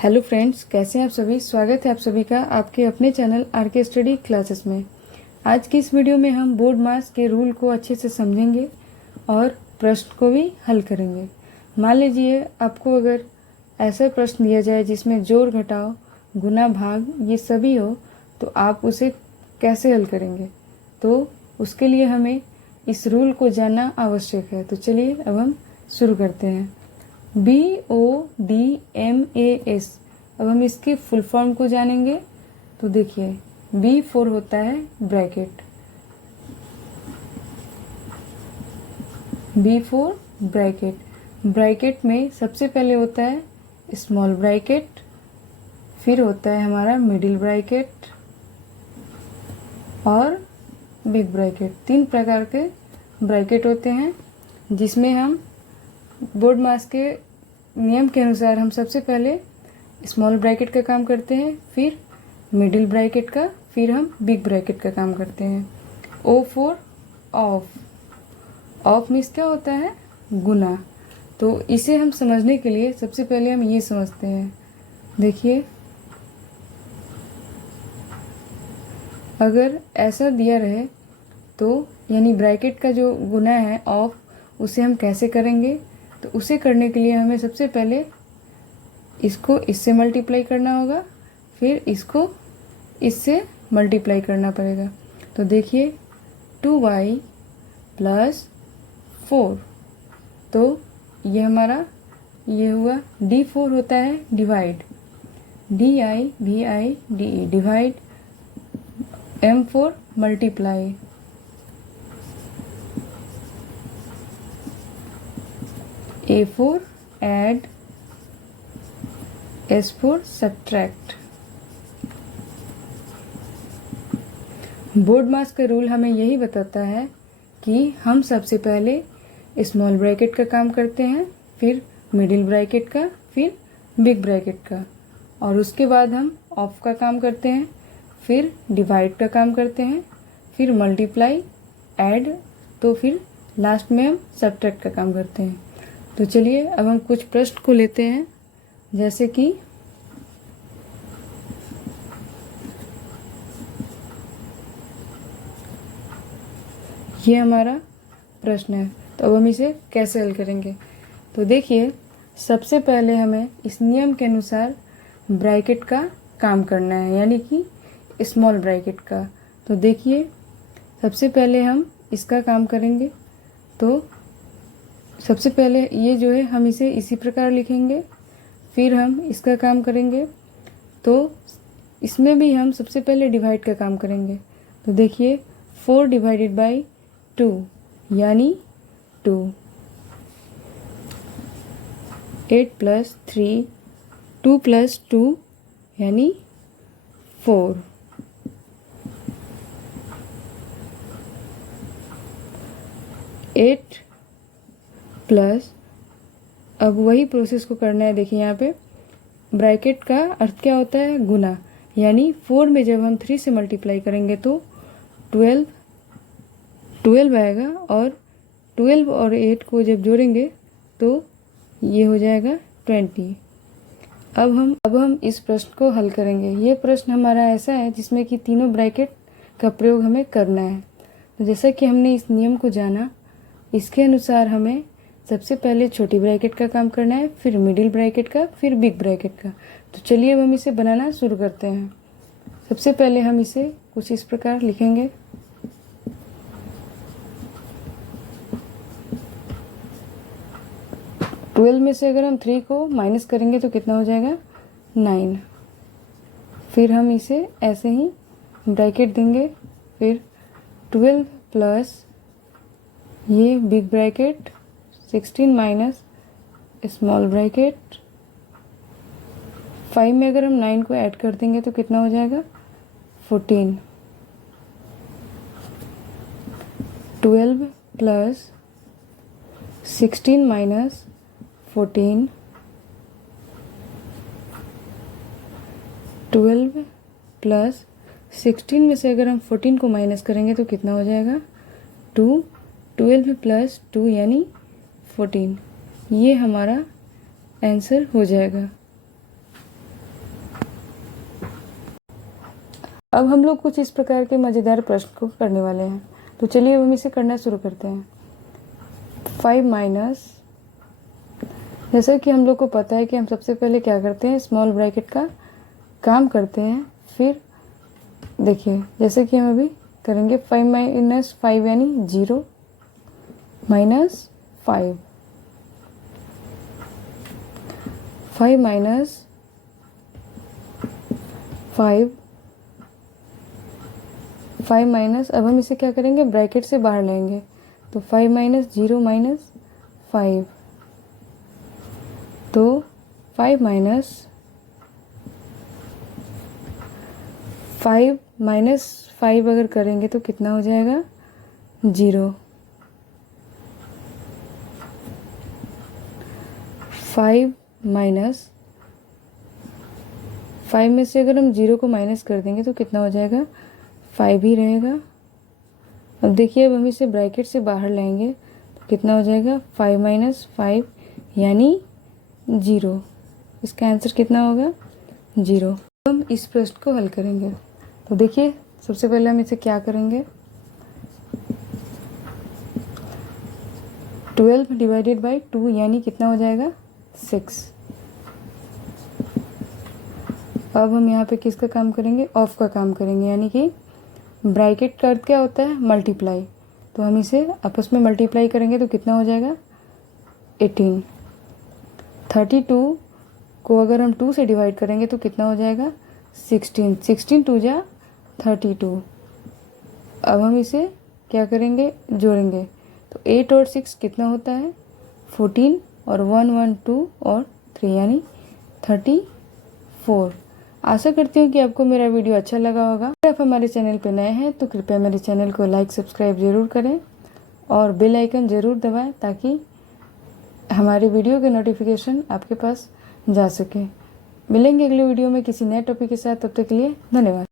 Hello friends, कैसे हैं आप सभी। स्वागत है आप सभी का आपके अपने चैनल आरके स्टडी क्लासेस में। आज की इस वीडियो में हम बोर्ड मास के रूल को अच्छे से समझेंगे और प्रश्न को भी हल करेंगे। मान लीजिए आपको अगर ऐसा प्रश्न दिया जाए जिसमें जोड़ घटाव गुना भाग ये सभी हो, तो आप उसे कैसे हल करेंगे। तो उसके लिए हमें इस रूल को जानना आवश्यक है। तो चलिए अब हम शुरू करते हैं। BODMAS, अब हम इसके फुल फॉर्म को जानेंगे। तो देखिए, B फॉर होता है bracket, B for bracket. Bracket में सबसे पहले होता है स्मॉल ब्रैकेट, फिर होता है हमारा मिडिल ब्रैकेट और बिग ब्रैकेट। 3 प्रकार के ब्रैकेट होते हैं, जिसमें हम बोर्ड मास के नियम के अनुसार हम सबसे पहले स्मॉल ब्रैकेट का काम करते हैं, फिर मिडिल ब्रैकेट का, फिर हम बिग ब्रैकेट का काम करते हैं। O for of, of means क्या होता है, गुना। तो इसे हम समझने के लिए सबसे पहले हम ये समझते हैं। देखिए, अगर ऐसा दिया रहे तो यानी ब्रैकेट का जो गुना है ऑफ, उसे हम कैसे करेंगे। तो उसे करने के लिए हमें सबसे पहले इसको इससे मल्टीप्लाई करना होगा, फिर इसको इससे मल्टीप्लाई करना पड़ेगा। तो देखिए, 2y प्लस 4, तो ये हमारा ये हुआ। D4 होता है divide, DIVIDE divide. M for multiply, A for add, S for subtract. Board का रूल हमें यही बताता है कि हम सबसे पहले स्मॉल ब्रैकेट का काम करते हैं, फिर मिडिल ब्रैकेट का, फिर बिग ब्रैकेट का, और उसके बाद हम ऑफ का काम करते हैं, फिर डिवाइड का काम करते हैं, फिर मल्टीप्लाई, ऐड, तो फिर लास्ट में हम सब्ट्रैक्ट का काम करते हैं। तो चलिए अब हम कुछ प्रश्न को लेते हैं, जैसे कि ये हमारा प्रश्न है। तो अब हम इसे कैसे हल करेंगे। तो देखिए, सबसे पहले हमें इस नियम के अनुसार ब्रैकेट का काम करना है, यानी कि स्मॉल ब्रैकेट का। तो देखिए, सबसे पहले हम इसका काम करेंगे। तो सबसे पहले ये जो है हम इसे इसी प्रकार लिखेंगे, फिर हम इसका काम करेंगे। तो इसमें भी हम सबसे पहले डिवाइड का काम करेंगे। तो देखिए, 4 डिवाइडेड बाई 2 यानी 2, 8 प्लस 3, 2 प्लस 2 यानी 4, 8 प्लस, अब वही प्रोसेस को करना है। देखिए, यहाँ पे ब्रैकेट का अर्थ क्या होता है, गुना, यानी 4 में जब हम 3 से मल्टीप्लाई करेंगे तो 12 आएगा, और 12 और 8 को जब जोड़ेंगे तो ये हो जाएगा 20। अब हम इस प्रश्न को हल करेंगे। ये प्रश्न हमारा ऐसा है जिसमें कि तीनों ब्रैकेट का प्रयोग हमें करना है। तो जैसा कि हमने इस नियम को जाना, इसके अनुसार हमें सबसे पहले छोटी ब्रैकेट का काम करना है, फिर मिडिल ब्रैकेट का, फिर बिग ब्रैकेट का। तो चलिए अब हम इसे बनाना शुरू करते हैं। सबसे पहले हम इसे कुछ इस प्रकार लिखेंगे। ट्वेल्व में से अगर हम 3 को माइनस करेंगे तो कितना हो जाएगा, 9। फिर हम इसे ऐसे ही ब्रैकेट देंगे, फिर 12 प्लस ये big bracket 16 minus small bracket. 5 में अगर हम 9 को ऐड कर देंगे तो कितना हो जाएगा, 14। 12 प्लस 16 माइनस 14, 12 प्लस 16 में से अगर हम 14 को माइनस करेंगे तो कितना हो जाएगा, 2। 12 प्लस 2 यानी 14। ये हमारा आंसर हो जाएगा। अब हम लोग कुछ इस प्रकार के मज़ेदार प्रश्न को करने वाले हैं। तो चलिए अब हम इसे करना शुरू करते हैं। 5 माइनस, जैसा कि हम लोग को पता है कि हम सबसे पहले क्या करते हैं, स्मॉल ब्रैकेट का काम करते हैं। फिर देखिए जैसे कि हम अभी करेंगे 5 माइनस 5 यानी 0 माइनस 5, 5 माइनस 5, 5 माइनस, अब हम इसे क्या करेंगे, ब्रैकेट से बाहर लेंगे। तो 5 माइनस 0 माइनस 5, तो 5 माइनस 5 माइनस 5 अगर करेंगे तो कितना हो जाएगा, 0। 5 माइनस 5 में से अगर हम 0 को माइनस कर देंगे तो कितना हो जाएगा, 5 ही रहेगा। अब देखिए अब हम इसे ब्रैकेट से बाहर लाएंगे तो कितना हो जाएगा, 5 माइनस 5 यानी 0। इसका आंसर कितना होगा, 0। हम इस प्रश्न को हल करेंगे। तो देखिए सबसे पहले हम इसे क्या करेंगे, 12 डिवाइडेड बाई 2 यानी कितना हो जाएगा, 6। अब हम यहाँ पे किसका काम करेंगे, ऑफ का काम करेंगे, यानी कि ब्रैकेट का अर्थ क्या होता है, मल्टीप्लाई। तो हम इसे आपस में मल्टीप्लाई करेंगे तो कितना हो जाएगा, 18। 32 को अगर हम 2 से डिवाइड करेंगे तो कितना हो जाएगा, 16। 16 2 जा 32। अब हम इसे क्या करेंगे, जोड़ेंगे। तो 8 और 6 कितना होता है, 14, और 1 1 2 और 3 यानी 34। आशा करती हूँ कि आपको मेरा वीडियो अच्छा लगा होगा। अगर आप हमारे चैनल पर नए हैं तो कृपया मेरे चैनल को लाइक सब्सक्राइब ज़रूर करें और बेल आइकन ज़रूर दबाएं ताकि हमारे वीडियो के नोटिफिकेशन आपके पास जा सके। मिलेंगे अगले वीडियो में किसी नए टॉपिक के साथ, तब तक के लिए धन्यवाद।